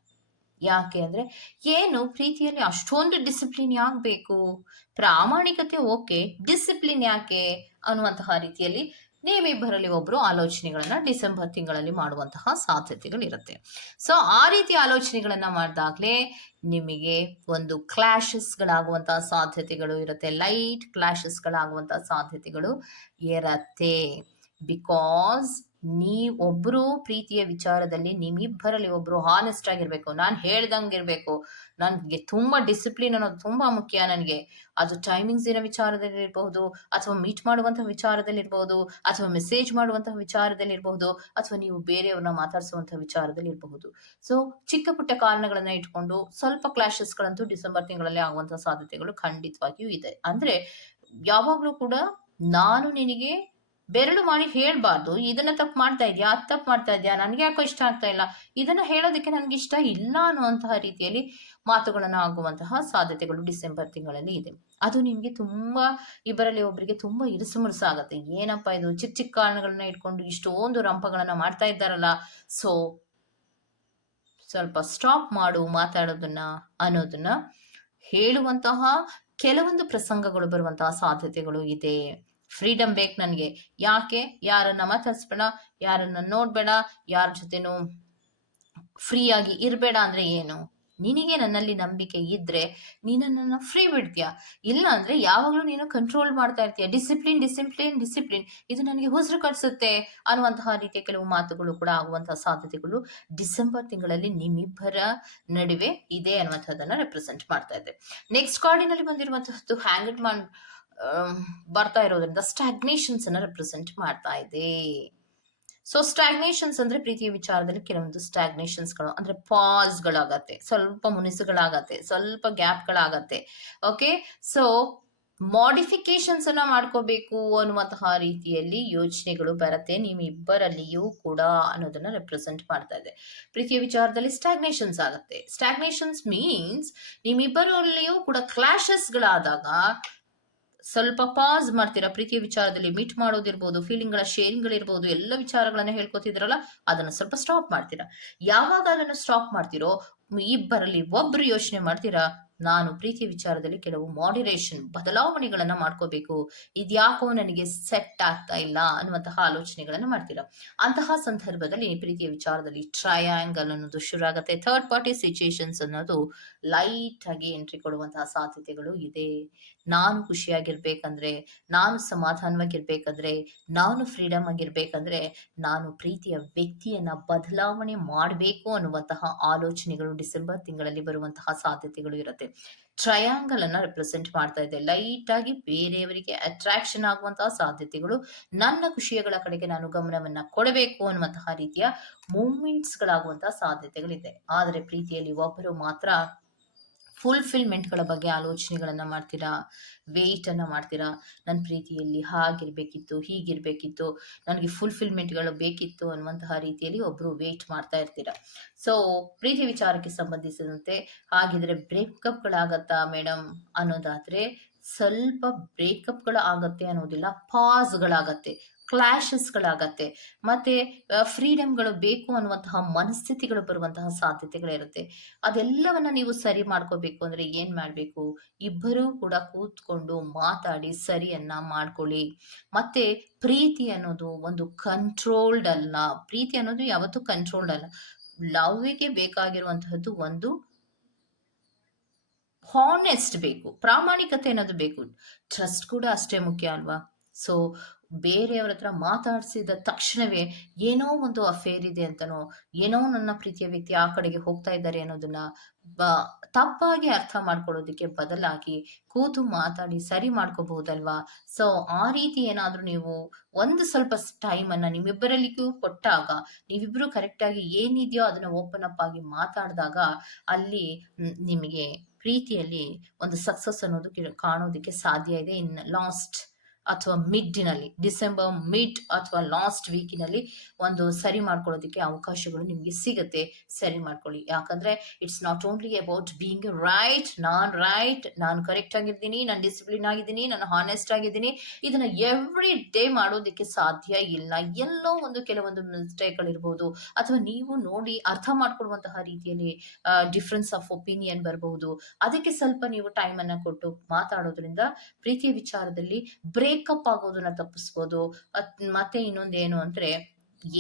ಯಾಕೆ ಅಂದ್ರೆ ಏನು ಪ್ರೀತಿಯಲ್ಲಿ ಅಷ್ಟೊಂದು ಡಿಸಿಪ್ಲಿನ್ ಯಾಕೆ ಬೇಕು, ಪ್ರಾಮಾಣಿಕತೆ ಓಕೆ, ಡಿಸಿಪ್ಲಿನ್ ಯಾಕೆ ಅನ್ನುವಂತಹ ರೀತಿಯಲ್ಲಿ ನೀವಿಬ್ಬರಲ್ಲಿ ಒಬ್ರು ಆಲೋಚನೆಗಳನ್ನ ಡಿಸೆಂಬರ್ ತಿಂಗಳಲ್ಲಿ ಮಾಡುವಂತಹ ಸಾಧ್ಯತೆಗಳಿರುತ್ತೆ. ಸೊ ಆ ರೀತಿ ಆಲೋಚನೆಗಳನ್ನ ಮಾಡಿದಾಗ್ಲೇ ನಿಮಗೆ ಒಂದು ಕ್ಲಾಶಸ್ ಗಳಾಗುವಂತಹ ಸಾಧ್ಯತೆಗಳು ಇರುತ್ತೆ, ಲೈಟ್ ಕ್ಲಾಶಸ್ ಗಳಾಗುವಂತಹ ಸಾಧ್ಯತೆಗಳು ಇರತ್ತೆ. ಬಿಕಾಸ್ ನೀವೊಬ್ರು ಪ್ರೀತಿಯ ವಿಚಾರದಲ್ಲಿ ನಿಮ್ಮಿಬ್ಬರಲ್ಲಿ ಒಬ್ರು ಹಾನೆಸ್ಟ್ ಆಗಿರ್ಬೇಕು, ನಾನು ಹೇಳ್ದಂಗಿರ್ಬೇಕು, ನನಗೆ ತುಂಬಾ ಡಿಸಿಪ್ಲಿನ್ ಅನ್ನೋದು ತುಂಬಾ ಮುಖ್ಯ ನನಗೆ. ಅದು ಟೈಮಿಂಗ್ಸಿನ ವಿಚಾರದಲ್ಲಿ ಇರಬಹುದು, ಅಥವಾ ಮೀಟ್ ಮಾಡುವಂತಹ ವಿಚಾರದಲ್ಲಿ ಇರಬಹುದು, ಅಥವಾ ಮೆಸೇಜ್ ಮಾಡುವಂತಹ ವಿಚಾರದಲ್ಲಿ ಇರಬಹುದು, ಅಥವಾ ನೀವು ಬೇರೆಯವ್ರನ್ನ ಮಾತಾಡಿಸುವಂತಹ ವಿಚಾರದಲ್ಲಿ ಇರಬಹುದು. ಸೊ ಚಿಕ್ಕ ಪುಟ್ಟ ಕಾರಣಗಳನ್ನ ಇಟ್ಕೊಂಡು ಸ್ವಲ್ಪ ಕ್ಲಾಶಸ್ ಗಳಂತೂ ಡಿಸೆಂಬರ್ ತಿಂಗಳಲ್ಲಿ ಆಗುವಂತಹ ಸಾಧ್ಯತೆಗಳು ಖಂಡಿತವಾಗಿಯೂ ಇದೆ. ಅಂದ್ರೆ ಯಾವಾಗ್ಲೂ ಕೂಡ ನಾನು ನಿನಗೆ ಬೆರಳು ಮಾಡಿ ಹೇಳ್ಬಾರ್ದು, ಇದನ್ನ ತಪ್ಪು ಮಾಡ್ತಾ ಇದ್ಯಾ, ಅದ್ ತಪ್ಪು ಮಾಡ್ತಾ ಇದ್ಯಾ, ನನ್ಗೆ ಯಾಕೋ ಇಷ್ಟ ಆಗ್ತಾ ಇಲ್ಲ, ಇದನ್ನ ಹೇಳೋದಕ್ಕೆ ನನ್ಗೆ ಇಷ್ಟ ಇಲ್ಲ ಅನ್ನುವಂತಹ ರೀತಿಯಲ್ಲಿ ಮಾತುಗಳನ್ನ ಆಗುವಂತಹ ಸಾಧ್ಯತೆಗಳು ಡಿಸೆಂಬರ್ ತಿಂಗಳಲ್ಲಿ ಇದೆ. ಅದು ನಿಮ್ಗೆ ತುಂಬಾ ಇಬ್ಬರಲ್ಲಿ ಒಬ್ಬರಿಗೆ ತುಂಬಾ ಇರುಸುಮುರುಸು ಆಗತ್ತೆ. ಏನಪ್ಪಾ ಇದು ಚಿಕ್ಕ ಚಿಕ್ಕ ಕಾರಣಗಳನ್ನ ಇಟ್ಕೊಂಡು ಇಷ್ಟೊಂದು ರಂಪಗಳನ್ನ ಮಾಡ್ತಾ ಇದ್ದಾರಲ್ಲ, ಸೊ ಸ್ವಲ್ಪ ಸ್ಟಾಪ್ ಮಾಡು ಮಾತಾಡೋದನ್ನ ಅನ್ನೋದನ್ನ ಹೇಳುವಂತಹ ಕೆಲವೊಂದು ಪ್ರಸಂಗಗಳು ಬರುವಂತಹ ಸಾಧ್ಯತೆಗಳು ಇದೆ. ಫ್ರೀಡಮ್ ಬೇಕು ನನಗೆ, ಯಾಕೆ ಯಾರನ್ನ ಮಾತಾಡ್ಸ್ಬೇಡ, ಯಾರನ್ನ ನೋಡ್ಬೇಡ, ಯಾರ ಜೊತೆನೂ ಫ್ರೀ ಆಗಿ ಇರಬೇಡ ಅಂದ್ರೆ ಏನು, ನಿನಗೆ ನನ್ನಲ್ಲಿ ನಂಬಿಕೆ ಇದ್ರೆ ನೀನು ನನ್ನನ್ನು ಫ್ರೀ ಬಿಡ್ತೀಯ, ಇಲ್ಲ ಅಂದ್ರೆ ಯಾವಾಗಲೂ ನೀನು ಕಂಟ್ರೋಲ್ ಮಾಡ್ತಾ ಇರ್ತೀಯ. ಡಿಸಿಪ್ಲಿನ್ ಡಿಸಿಪ್ಲಿನ್ ಡಿಸಿಪ್ಲಿನ್, ಇದು ನನಗೆ ಉಸಿರು ಕಟ್ಸುತ್ತೆ ಅನ್ನುವಂತಹ ರೀತಿಯ ಕೆಲವು ಮಾತುಗಳು ಕೂಡ ಆಗುವಂತಹ ಸಾಧ್ಯತೆಗಳು ಡಿಸೆಂಬರ್ ತಿಂಗಳಲ್ಲಿ ನಿಮ್ಮಿಬ್ಬರ ನಡುವೆ ಇದೆ ಅನ್ನುವಂಥದ್ದನ್ನ ರೆಪ್ರೆಸೆಂಟ್ ಮಾಡ್ತಾ ಇದೆ. ನೆಕ್ಸ್ಟ್ ಕಾರ್ಡಿನಲ್ಲಿ ಬಂದಿರುವಂತಹದ್ದು ಹ್ಯಾಂಗ್ಡ್ ಮ್ಯಾನ್ ಬರ್ತಾ ಇರೋದ್ರಿಂದ ಸ್ಟಾಗ್ನೇಷನ್ಸ್ ಅನ್ನ ರೆಪ್ರೆಸೆಂಟ್ ಮಾಡ್ತಾ ಇದೆ. ಸೊ ಸ್ಟಾಗ್ನೇಷನ್ಸ್ ಅಂದ್ರೆ ಪ್ರೀತಿಯ ವಿಚಾರದಲ್ಲಿ ಕೆಲವೊಂದು ಸ್ಟಾಗ್ನೇಷನ್ಸ್ಗಳು ಅಂದ್ರೆ ಪಾಸ್ಗಳಾಗತ್ತೆ, ಸ್ವಲ್ಪ ಮುನಿಸುಗಳಾಗತ್ತೆ, ಸ್ವಲ್ಪ ಗ್ಯಾಪ್ಗಳಾಗತ್ತೆ. ಓಕೆ, ಸೊ ಮಾಡಿಫಿಕೇಶನ್ಸ್ ಅನ್ನ ಮಾಡ್ಕೋಬೇಕು ಅನ್ನುವಂತಹ ರೀತಿಯಲ್ಲಿ ಯೋಚನೆಗಳು ಬರುತ್ತೆ ನಿಮ್ಮಿಬ್ಬರಲ್ಲಿಯೂ ಕೂಡ ಅನ್ನೋದನ್ನ ರೆಪ್ರೆಸೆಂಟ್ ಮಾಡ್ತಾ ಇದೆ. ಪ್ರೀತಿಯ ವಿಚಾರದಲ್ಲಿ ಸ್ಟಾಗ್ನೇಷನ್ಸ್ ಆಗುತ್ತೆ. ಸ್ಟಾಗ್ನೇಷನ್ಸ್ ಮೀನ್ಸ್ ನಿಮ್ಮಿಬ್ಬರಲ್ಲಿಯೂ ಕೂಡ ಕ್ಲಾಶಸ್ಗಳಾದಾಗ ಸ್ವಲ್ಪ ಪಾಸ್ ಮಾಡ್ತೀರಾ. ಪ್ರೀತಿಯ ವಿಚಾರದಲ್ಲಿ ಮೀಟ್ ಮಾಡೋದಿರ್ಬೋದು, ಫೀಲಿಂಗ್ಗಳ ಶೇರಿಂಗ್ಗಳಿರ್ಬೋದು, ಎಲ್ಲ ವಿಚಾರಗಳನ್ನ ಹೇಳ್ಕೊತಿದ್ರಲ್ಲ ಅದನ್ನ ಸ್ವಲ್ಪ ಸ್ಟಾಪ್ ಮಾಡ್ತೀರಾ. ಯಾವಾಗ ಅದನ್ನು ಸ್ಟಾಪ್ ಮಾಡ್ತಿರೋ ಇಬ್ಬರಲ್ಲಿ ಒಬ್ರು ಯೋಚನೆ ಮಾಡ್ತೀರಾ, ನಾನು ಪ್ರೀತಿಯ ವಿಚಾರದಲ್ಲಿ ಕೆಲವು ಮಾಡಿರೇಷನ್ ಬದಲಾವಣೆಗಳನ್ನ ಮಾಡ್ಕೋಬೇಕು, ಇದ್ಯಾಕೋ ನನಗೆ ಸೆಟ್ ಆಗ್ತಾ ಇಲ್ಲ ಅನ್ನುವಂತಹ ಆಲೋಚನೆಗಳನ್ನ ಮಾಡ್ತೀರಾ. ಅಂತಹ ಸಂದರ್ಭದಲ್ಲಿ ಪ್ರೀತಿಯ ವಿಚಾರದಲ್ಲಿ ಟ್ರಯಾಂಗಲ್ ಅನ್ನೋದು ಶುರು ಆಗುತ್ತೆ. ಥರ್ಡ್ ಪಾರ್ಟಿ ಸಿಚುಯೇಷನ್ಸ್ ಅನ್ನೋದು ಲೈಟ್ ಆಗಿ ಎಂಟ್ರಿ ಕೊಡುವಂತಹ ಸಾಧ್ಯತೆಗಳು ಇದೆ. ನಾನು ಖುಷಿಯಾಗಿರ್ಬೇಕಂದ್ರೆ, ನಾನು ಸಮಾಧಾನವಾಗಿರ್ಬೇಕಂದ್ರೆ, ನಾನು ಫ್ರೀಡಮ್ ಆಗಿರ್ಬೇಕಂದ್ರೆ, ನಾನು ಪ್ರೀತಿಯ ವ್ಯಕ್ತಿಯನ್ನ ಬದಲಾವಣೆ ಮಾಡಬೇಕು ಅನ್ನುವಂತಹ ಆಲೋಚನೆಗಳು ಡಿಸೆಂಬರ್ ತಿಂಗಳಲ್ಲಿ ಬರುವಂತಹ ಸಾಧ್ಯತೆಗಳು ಇರುತ್ತೆ. ಟ್ರಯಾಂಗಲ್ ಅನ್ನ ರೆಪ್ರೆಸೆಂಟ್ ಮಾಡ್ತಾ ಇದೆ. ಲೈಟ್ ಆಗಿ ಬೇರೆಯವರಿಗೆ ಅಟ್ರಾಕ್ಷನ್ ಆಗುವಂತಹ ಸಾಧ್ಯತೆಗಳು, ನನ್ನ ಖುಷಿಗಳ ಕಡೆಗೆ ನಾನು ಗಮನವನ್ನ ಕೊಡಬೇಕು ಅನ್ನುವಂತಹ ರೀತಿಯ ಮೂವ್ಮೆಂಟ್ಸ್ ಗಳಾಗುವಂತಹ ಸಾಧ್ಯತೆಗಳಿದೆ. ಆದರೆ ಪ್ರೀತಿಯಲ್ಲಿ ಒಬ್ಬರು ಮಾತ್ರ ಫುಲ್ಫಿಲ್ಮೆಂಟ್ಗಳ ಬಗ್ಗೆ ಆಲೋಚನೆಗಳನ್ನ ಮಾಡ್ತೀರಾ, ವೆಯ್ಟ್ ಅನ್ನ ಮಾಡ್ತೀರಾ. ನನ್ನ ಪ್ರೀತಿಯಲ್ಲಿ ಹಾಗಿರ್ಬೇಕಿತ್ತು, ಹೀಗಿರ್ಬೇಕಿತ್ತು, ನನಗೆ ಫುಲ್ಫಿಲ್ಮೆಂಟ್ಗಳು ಬೇಕಿತ್ತು ಅನ್ನುವಂತಹ ರೀತಿಯಲ್ಲಿ ಒಬ್ರು ವೇಟ್ ಮಾಡ್ತಾ ಇರ್ತೀರಾ. ಸೊ ಪ್ರೀತಿ ವಿಚಾರಕ್ಕೆ ಸಂಬಂಧಿಸಿದಂತೆ ಹಾಗಿದ್ರೆ ಬ್ರೇಕಪ್ಗಳಾಗತ್ತಾ ಮೇಡಮ್ ಅನ್ನೋದಾದ್ರೆ, ಸ್ವಲ್ಪ ಬ್ರೇಕಪ್ಗಳು ಆಗತ್ತೆ ಅನ್ನೋದಿಲ್ಲ, ಪಾಸ್ಗಳಾಗತ್ತೆ, ಕ್ಲಾಶಸ್ಗಳಾಗತ್ತೆ, ಮತ್ತೆ ಫ್ರೀಡಮ್ಗಳು ಬೇಕು ಅನ್ನುವಂತಹ ಮನಸ್ಥಿತಿಗಳು ಬರುವಂತಹ ಸಾಧ್ಯತೆಗಳಿರುತ್ತೆ. ಅದೆಲ್ಲವನ್ನ ನೀವು ಸರಿ ಮಾಡ್ಕೋಬೇಕು ಅಂದ್ರೆ ಏನ್ ಮಾಡ್ಬೇಕು, ಇಬ್ಬರೂ ಕೂಡ ಕೂತ್ಕೊಂಡು ಮಾತಾಡಿ ಸರಿಯನ್ನ ಮಾಡ್ಕೊಳ್ಳಿ. ಮತ್ತೆ ಪ್ರೀತಿ ಅನ್ನೋದು ಒಂದು ಕಂಟ್ರೋಲ್ಡ್ ಅಲ್ಲ. ಪ್ರೀತಿ ಅನ್ನೋದು ಯಾವತ್ತೂ ಕಂಟ್ರೋಲ್ಡ್ ಅಲ್ಲ. ಲವ್ಗೆ ಬೇಕಾಗಿರುವಂತಹದ್ದು ಒಂದು ಹಾನೆಸ್ಟ್ ಬೇಕು, ಪ್ರಾಮಾಣಿಕತೆ ಅನ್ನೋದು ಬೇಕು, ಟ್ರಸ್ಟ್ ಕೂಡ ಅಷ್ಟೇ ಮುಖ್ಯ ಅಲ್ವಾ. ಸೊ ಬೇರೆಯವರ ಹತ್ರ ಮಾತಾಡಿಸಿದ ತಕ್ಷಣವೇ ಏನೋ ಒಂದು ಅಫೇರ್ ಇದೆ ಅಂತನೋ, ಏನೋ ನನ್ನ ಪ್ರೀತಿಯ ವ್ಯಕ್ತಿ ಆ ಕಡೆಗೆ ಹೋಗ್ತಾ ಇದ್ದಾರೆ ಅನ್ನೋದನ್ನ ತಪ್ಪಾಗಿ ಅರ್ಥ ಮಾಡ್ಕೊಳ್ಳೋದಕ್ಕೆ ಬದಲಾಗಿ ಕೂತು ಮಾತಾಡಿ ಸರಿ ಮಾಡ್ಕೋಬಹುದಲ್ವಾ. ಸೊ ಆ ರೀತಿ ಏನಾದ್ರೂ ನೀವು ಒಂದು ಸ್ವಲ್ಪ ಟೈಮ್ ಅನ್ನ ನಿಮ್ಮಿಬ್ಬರಲ್ಲಿಗೂ ಕೊಟ್ಟಾಗ, ನೀವಿಬ್ರು ಕರೆಕ್ಟ್ ಆಗಿ ಏನಿದೆಯೋ ಅದನ್ನ ಓಪನ್ ಅಪ್ ಆಗಿ ಮಾತಾಡಿದಾಗ ಅಲ್ಲಿ ನಿಮಗೆ ಪ್ರೀತಿಯಲ್ಲಿ ಒಂದು ಸಕ್ಸಸ್ ಅನ್ನೋದು ಕಾಣೋದಕ್ಕೆ ಸಾಧ್ಯ ಇದೆ. ಇನ್ ಲಾಸ್ಟ್ ಅಥವಾ ಮಿಡ್ಡಿನಲ್ಲಿ, ಡಿಸೆಂಬರ್ ಮಿಡ್ ಅಥವಾ ಲಾಸ್ಟ್ ವೀಕಿನಲ್ಲಿ ಒಂದು ಸರಿ ಮಾಡ್ಕೊಳ್ಳೋದಕ್ಕೆ ಅವಕಾಶಗಳು ನಿಮಗೆ ಸಿಗುತ್ತೆ. ಸರಿ ಮಾಡ್ಕೊಳ್ಳಿ. ಯಾಕಂದ್ರೆ it's not only about being right, ನಾನು ಕರೆಕ್ಟ್ ಆಗಿದ್ದೀನಿ, ನಾನು ಡಿಸಿಪ್ಲಿನ್ ಆಗಿದ್ದೀನಿ, ನಾನು ಹಾನೆಸ್ಟ್ ಆಗಿದ್ದೀನಿ, ಇದನ್ನ ಎವ್ರಿ ಡೇ ಮಾಡೋದಕ್ಕೆ ಸಾಧ್ಯ ಇಲ್ಲ. ಎಲ್ಲೋ ಒಂದು ಕೆಲವೊಂದು ಮಿಸ್ಟೇಕ್ಗಳಿರ್ಬೋದು, ಅಥವಾ ನೀವು ನೋಡಿ ಅರ್ಥ ಮಾಡ್ಕೊಳ್ಳುವಂತಹ ರೀತಿಯಲ್ಲಿ ಡಿಫ್ರೆನ್ಸ್ ಆಫ್ ಒಪಿನಿಯನ್ ಬರಬಹುದು. ಅದಕ್ಕೆ ಸ್ವಲ್ಪ ನೀವು ಟೈಮ್ ಅನ್ನ ಕೊಟ್ಟು ಮಾತಾಡೋದ್ರಿಂದ ಪ್ರೀತಿಯ ವಿಚಾರದಲ್ಲಿ ಬ್ರೇಕಪ್ ಆಗೋದನ್ನ ತಪ್ಪಿಸ್ಬೋದು. ಮತ್ತೆ ಇನ್ನೊಂದೇನು ಅಂದ್ರೆ,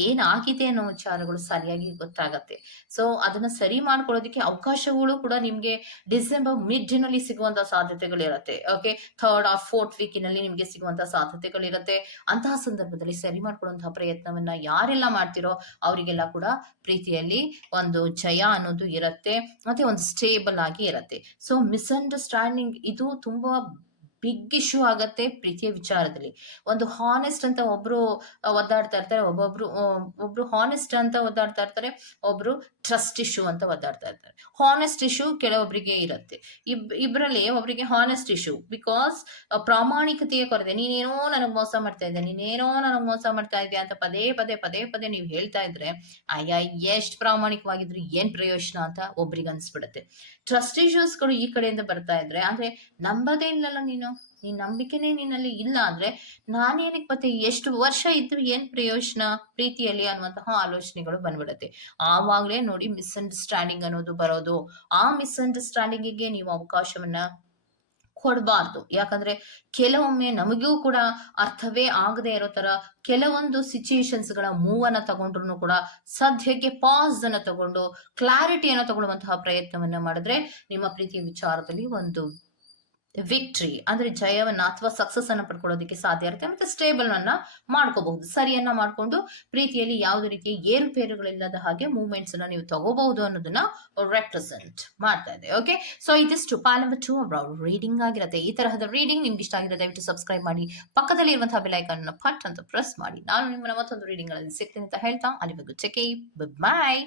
ಏನಾಗಿದೆ ಅನ್ನೋ ವಿಚಾರಗಳು ಸರಿಯಾಗಿ ಗೊತ್ತಾಗತ್ತೆ. ಸೊ ಅದನ್ನ ಸರಿ ಮಾಡ್ಕೊಳ್ಳೋದಕ್ಕೆ ಅವಕಾಶಗಳು ಕೂಡ ನಿಮ್ಗೆ ಡಿಸೆಂಬರ್ ಮಿಡ್ನಲ್ಲಿ ಸಿಗುವಂತಹ ಸಾಧ್ಯತೆಗಳಿರುತ್ತೆ. ಓಕೆ, ಥರ್ಡ್ ಆರ್ ಫೋರ್ತ್ ವೀಕಿನಲ್ಲಿ ನಿಮ್ಗೆ ಸಿಗುವಂತಹ ಸಾಧ್ಯತೆಗಳಿರುತ್ತೆ. ಅಂತಹ ಸಂದರ್ಭದಲ್ಲಿ ಸರಿ ಮಾಡ್ಕೊಳ್ಳುವಂತಹ ಪ್ರಯತ್ನವನ್ನ ಯಾರೆಲ್ಲ ಮಾಡ್ತಿರೋ ಅವರಿಗೆಲ್ಲ ಕೂಡ ಪ್ರೀತಿಯಲ್ಲಿ ಒಂದು ಜಯ ಅನ್ನೋದು ಇರುತ್ತೆ, ಮತ್ತೆ ಒಂದು ಸ್ಟೇಬಲ್ ಆಗಿ ಇರುತ್ತೆ. ಸೊ ಮಿಸ್ಅಂಡರ್ಸ್ಟ್ಯಾಂಡಿಂಗ್ ಇದು ತುಂಬಾ ಬಿಗ್ ಇಶ್ಯೂ ಆಗತ್ತೆ ಪ್ರೀತಿಯ ವಿಚಾರದಲ್ಲಿ. ಒಂದು ಹಾನೆಸ್ಟ್ ಅಂತ ಒಬ್ರು ಒದ್ದಾಡ್ತಾ ಇರ್ತಾರೆ, ಒಬ್ರು ಹಾನೆಸ್ಟ್ ಅಂತ ಒದ್ದಾಡ್ತಾ ಇರ್ತಾರೆ, ಒಬ್ರು ಟ್ರಸ್ಟ್ ಇಶ್ಯೂ ಅಂತ ಒದ್ದಾಡ್ತಾ ಇರ್ತಾರೆ. ಹಾನೆಸ್ಟ್ ಇಶ್ಯೂ ಕೆಲವೊಬ್ಬರಿಗೆ ಇರುತ್ತೆ, ಇಬ್ಬರಲ್ಲಿ ಒಬ್ಬರಿಗೆ ಹಾನೆಸ್ಟ್ ಇಶ್ಯೂ ಬಿಕಾಸ್ ಪ್ರಾಮಾಣಿಕತೆಯ ಕೊರತೆ. ನೀನೇನೋ ನನಗೆ ಮೋಸ ಮಾಡ್ತಾ ಇದ್ದೆ, ನೀನೇನೋ ನನಗೆ ಮೋಸ ಮಾಡ್ತಾ ಇದೆಯಾ ಅಂತ ಪದೇ ಪದೇ ಪದೇ ಪದೇ ನೀವು ಹೇಳ್ತಾ ಇದ್ರೆ, ಅಯ್ಯ ಎಷ್ಟು ಪ್ರಾಮಾಣಿಕವಾಗಿದ್ರು ಏನ್ ಪ್ರಯೋಜನ ಅಂತ ಒಬ್ರಿಗೆ ಅನ್ಸ್ಬಿಡುತ್ತೆ. ಟ್ರಸ್ಟ್ ಇಶ್ಯೂಸ್ಗಳು ಈ ಕಡೆಯಿಂದ ಬರ್ತಾ ಇದ್ರೆ, ಅಂದ್ರೆ ನಂಬದೇ ಇಲ್ಲಲ್ಲ ನೀನ್ ನಂಬಿಕೆನೇ ನಿನ್ನಲ್ಲಿ ಇಲ್ಲ ಅಂದ್ರೆ ನಾನೇನಕ್ಕೆ ಮತ್ತೆ ಎಷ್ಟು ವರ್ಷ ಇದ್ರು ಏನ್ ಪ್ರಯೋಜನ ಪ್ರೀತಿಯಲ್ಲಿ ಅನ್ನುವಂತಹ ಆಲೋಚನೆಗಳು ಬಂದ್ಬಿಡತ್ತೆ. ಆವಾಗ್ಲೇ ನೋಡಿ ಮಿಸ್ಅಂಡರ್ಸ್ಟ್ಯಾಂಡಿಂಗ್ ಅನ್ನೋದು ಬರೋದು. ಆ ಮಿಸ್ಅಂಡರ್ಸ್ಟ್ಯಾಂಡಿಂಗಿಗೆ ನೀವು ಅವಕಾಶವನ್ನ ಕೊಡಬಾರ್ದು. ಯಾಕಂದ್ರೆ ಕೆಲವೊಮ್ಮೆ ನಮಗೂ ಕೂಡ ಅರ್ಥವೇ ಆಗದೆ ಇರೋ ತರ ಕೆಲವೊಂದು ಸಿಚುಯೇಷನ್ಸ್‌ಗಳ ಮೂವನ್ನ ತಗೊಂಡ್ರುನು ಕೂಡ ಸದ್ಯಕ್ಕೆ ಪಾಸ್ ಅನ್ನ ತಗೊಂಡು ಕ್ಲಾರಿಟಿಯನ್ನ ತಗೊಳ್ಳುವಂತಹ ಪ್ರಯತ್ನವನ್ನ ಮಾಡಿದ್ರೆ ನಿಮ್ಮ ಪ್ರೀತಿಯ ವಿಚಾರದಲ್ಲಿ ಒಂದು ವಿಕ್ಟರಿ ಅಂದ್ರೆ ಜಯವನ್ನ ಅಥವಾ ಸಕ್ಸಸ್ ಅನ್ನ ಪಡ್ಕೊಳ್ಳೋದಕ್ಕೆ ಸಾಧ್ಯ ಇರುತ್ತೆ. ಮತ್ತೆ ಸ್ಟೇಬಲ್ ಅನ್ನ ಮಾಡ್ಕೋಬಹುದು. ಸರಿಯನ್ನ ಮಾಡ್ಕೊಂಡು ಪ್ರೀತಿಯಲ್ಲಿ ಯಾವುದೇ ರೀತಿಯ ಏರುಪೇರುಗಳಿಲ್ಲದ ಹಾಗೆ ಮೂವ್ಮೆಂಟ್ಸ್ ಅನ್ನ ನೀವು ತಗೋಬಹುದು ಅನ್ನೋದನ್ನ ರೆಪ್ರೆಸೆಂಟ್ ಮಾಡ್ತಾ ಇದೆ. ಓಕೆ, ಸೊ ಇದಿಷ್ಟು ಪಾರ್ಟ್ ನಂಬರ್ 2 ಅವರ್ ರೀಡಿಂಗ್ ಆಗಿರುತ್ತೆ. ಈ ತರಹದ ರೀಡಿಂಗ್ ನಿಮ್ಗೆ ಇಷ್ಟ ಆಗಿದ್ರೆ ದಯವಿಟ್ಟು ಸಬ್ಸ್ಕ್ರೈಬ್ ಮಾಡಿ, ಪಕ್ಕದಲ್ಲಿ ಇರುವಂತಹ ಬೆಲ್ ಐಕಾನ್ ಅನ್ನು ಪಟ್ ಅಂತ ಪ್ರೆಸ್ ಮಾಡಿ. ನಾನು ನಿಮ್ಮನ್ನ ಮತ್ತೊಂದು ರೀಡಿಂಗ್ ಗಳಲ್ಲಿ ಸಿಗ್ತೀನಿ ಅಂತ ಹೇಳ್ತಾ ಅಲ್ಲಿವರೆಗೂ ಚೆಕ್. ಬಾಯ್.